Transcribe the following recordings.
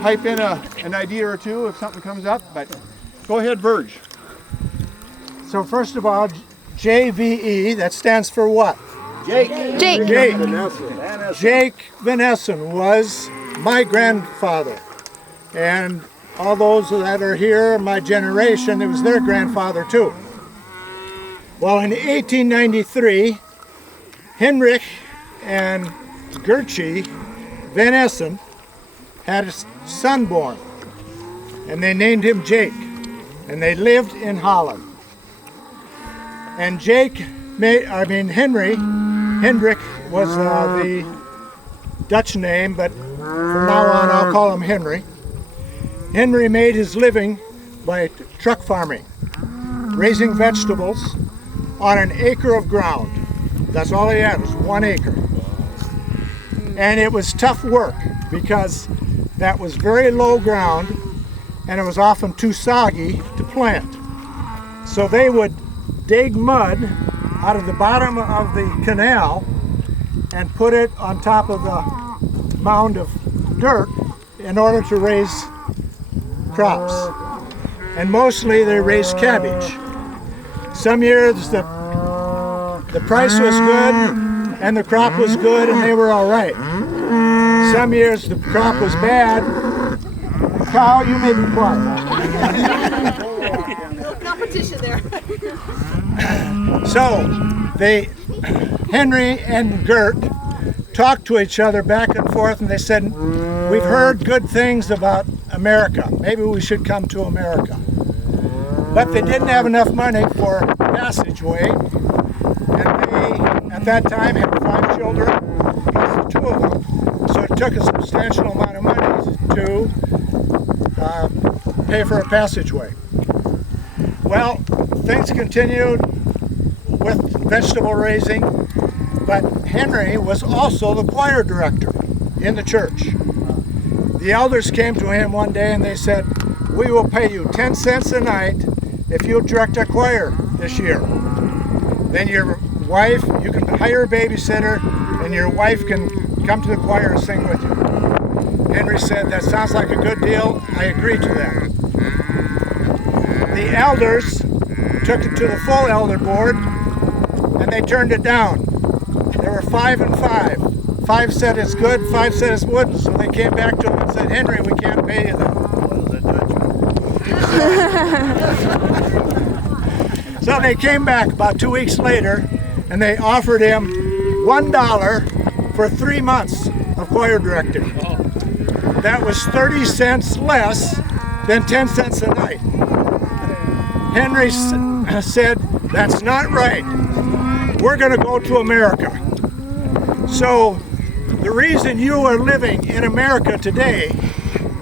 pipe in an idea or two if something comes up, but go ahead, Verge. So first of all, JVE, that stands for what? Jake. Jake Vanessen was my grandfather. And all those that are here, my generation, it was their grandfather too. Well, in 1893, Henrik and Gertrude Vanessen had a son born, and they named him Jake, and they lived in Holland. And Hendrik was the Dutch name, but from now on I'll call him Henry. Henry made his living by truck farming, raising vegetables on an acre of ground. That's all he had, was 1 acre. And it was tough work because that was very low ground and it was often too soggy to plant. So they would dig mud out of the bottom of the canal and put it on top of the mound of dirt in order to raise crops. And mostly they raised cabbage. Some years the price was good and the crop was good and they were all right. Some years the crop was bad. Kyle, you may be quiet. No competition there. So Henry and Gert talked to each other back and forth, and they said, "We've heard good things about America. Maybe we should come to America." But they didn't have enough money for passageway, and they, at that time, had 5 children, plus the 2 of them. So it took a substantial amount of money to pay for a passageway. Well, things continued with vegetable raising, but Henry was also the choir director in the church. The elders came to him one day and they said, "We will pay you 10 cents a night if you'll direct a choir this year. Then your wife, you can hire a babysitter, and your wife can come to the choir and sing with you." Henry said, "That sounds like a good deal. I agree to that." The elders took it to the full elder board, and they turned it down. There were 5 and 5. 5 said it's good, 5 said it's wouldn't. So they came back to him and said, "Henry, we can't pay you that." So they came back about 2 weeks later, and they offered him $1 for 3 months of choir directing. That was 30 cents less than 10 cents a night. Henry said, "That's not right. We're going to go to America." So the reason you are living in America today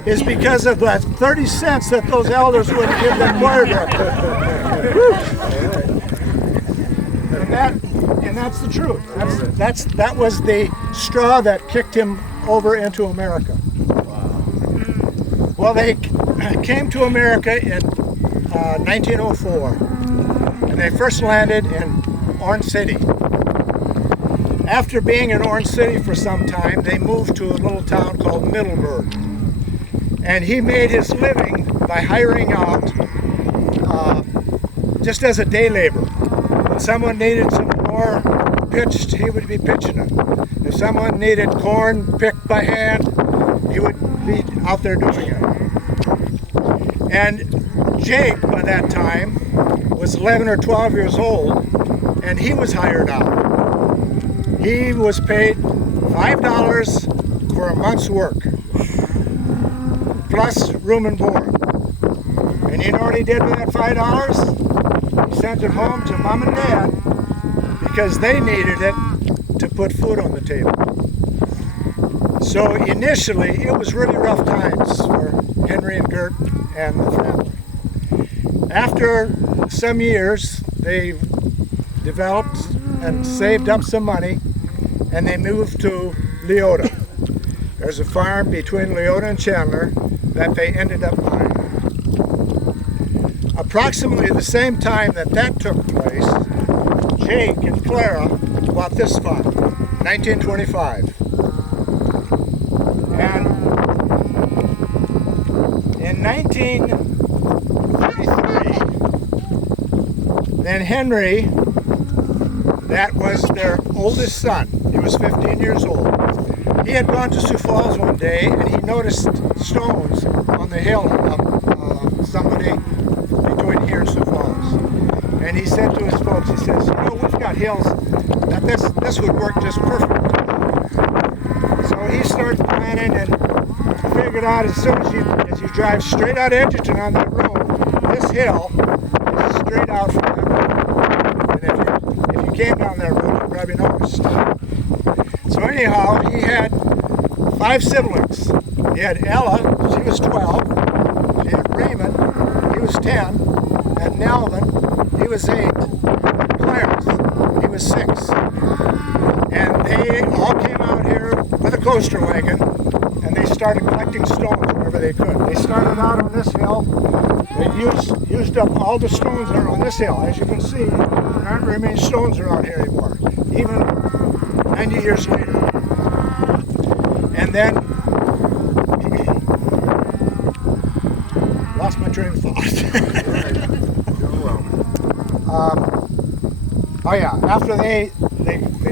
is because of that 30 cents that those elders would give that choir director. And that's the truth. That was the straw that kicked him over into America. Well, they came to America in 1904, and they first landed in Orange City. After being in Orange City for some time, they moved to a little town called Middleburg. And he made his living by hiring out just as a day laborer. When someone needed some more pitched, he would be pitching it. If someone needed corn picked by hand, he would be out there doing it. And Jake, by that time, was 11 or 12 years old, and he was hired out. He was paid $5 for a month's work, plus room and board. And you know what he did with that $5? He sent it home to Mom and Dad because they needed it to put food on the table. So initially, it was really rough times for Henry and Gert and the family. After some years, they developed and saved up some money, and they moved to Leota. There's a farm between Leota and Chandler that they ended up buying. Approximately the same time that took place, Jake and Clara bought this farm, 1925. And 1933, then Henry, that was their oldest son. He was 15 years old. He had gone to Sioux Falls one day and he noticed stones on the hill of somebody between here and Sioux Falls. And he said to his folks, he says, you know, we've got hills that this would work just perfect. So he started planning and figured out as soon as you drive straight out of Edgerton on that road, this hill is straight out from that road. And if you came down that road, you probably noticed. So anyhow, he had 5 siblings. He had Ella, she was 12. He had Raymond, he was 10. And Nelvin, he was 8. And Clarence, he was 6. And they all came out here with a coaster wagon and they started collecting stones wherever they could. They started out on this hill. They used up all the stones that are on this hill. As you can see, there aren't very many stones around here anymore, even 90 years later. And then, lost my train of thought. Oh yeah, after they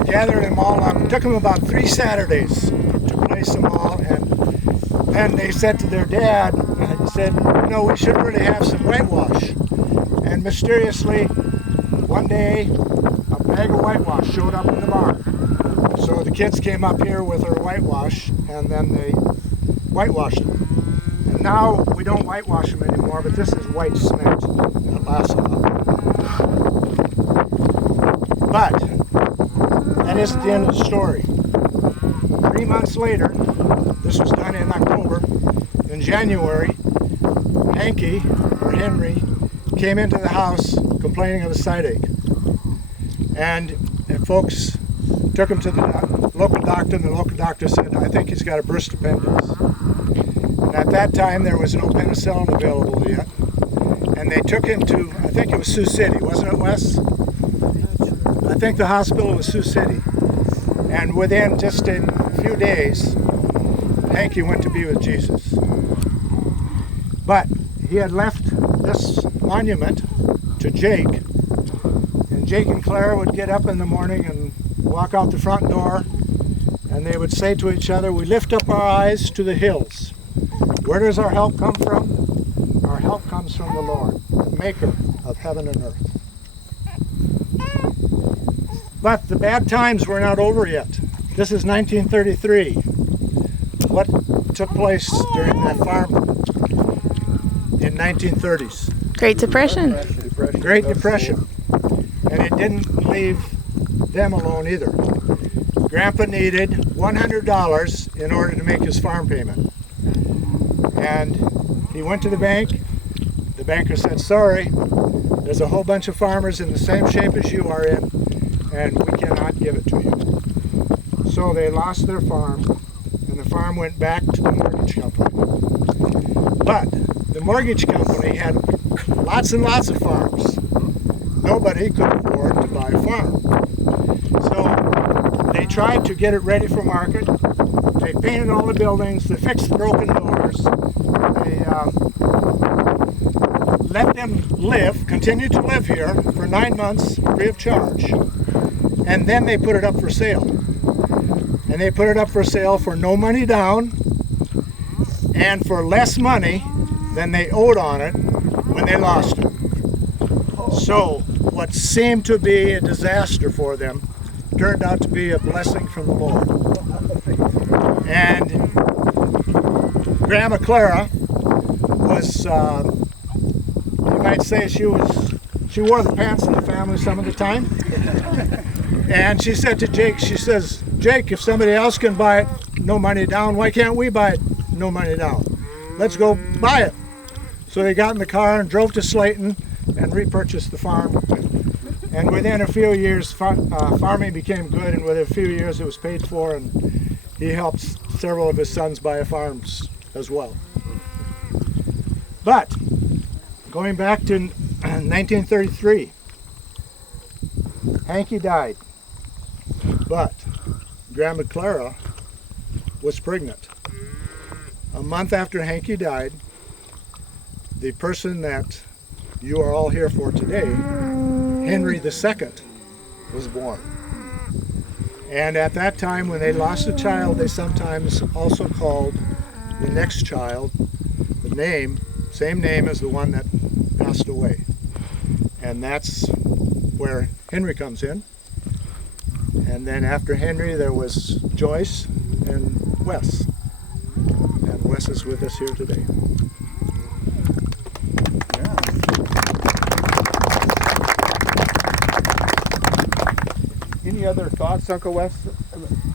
gathered them all up, it took them about 3 Saturdays to place them all, and then they said to their dad, he said, you know, we should really have some whitewash. And mysteriously, one day, a bag of whitewash showed up in the barn. So the kids came up here with their whitewash, and then they whitewashed them. And now we don't whitewash them anymore, but this is white cement that lasts a while. But that isn't the end of the story. 3 months later, this was done in October, in January, Hanky, or Henry, came into the house complaining of a side ache. And folks took him to the local doctor, and the local doctor said, I think he's got a burst appendix. And at that time, there was no penicillin available yet. And they took him to, I think it was Sioux City, wasn't it, Wes? I think the hospital was Sioux City. And within just a few days, Hanky went to be with Jesus. But he had left this monument to Jake. And Jake and Claire would get up in the morning and walk out the front door, and they would say to each other, we lift up our eyes to the hills. Where does our help come from? Our help comes from the Lord, the maker of heaven and earth. But the bad times were not over yet. This is 1933. What took place during that farm in 1930s? Great Depression. Great Depression. And it didn't leave them alone either. Grandpa needed $100 in order to make his farm payment. And he went to the bank. The banker said, sorry, there's a whole bunch of farmers in the same shape as you are in, and we cannot give it to you. So they lost their farm, and the farm went back to the mortgage company. But the mortgage company had lots and lots of farms. Nobody could afford to buy a farm. So they tried to get it ready for market. They painted all the buildings, they fixed the broken doors, they let them continue to live here for 9 months free of charge. And then they put it up for sale. And they put it up for sale for no money down and for less money than they owed on it when they lost it. So what seemed to be a disaster for them turned out to be a blessing from the Lord. And Grandma Clara was, you might say she wore the pants in the family some of the time. And she said to Jake, she says, Jake, if somebody else can buy it, no money down, why can't we buy it, no money down? Let's go buy it. So they got in the car and drove to Slayton and repurchased the farm. And within a few years, farming became good, and within a few years it was paid for, and he helped several of his sons buy farms as well. But, going back to 1933, Hanky died, but Grandma Clara was pregnant. A month after Hanky died, the person that you are all here for today, Henry II, was born. And at that time, when they lost a child, they sometimes also called the next child the same name as the one that passed away. And that's where Henry comes in. And then after Henry, there was Joyce and Wes. And Wes is with us here today. Any other thoughts, Uncle Wes,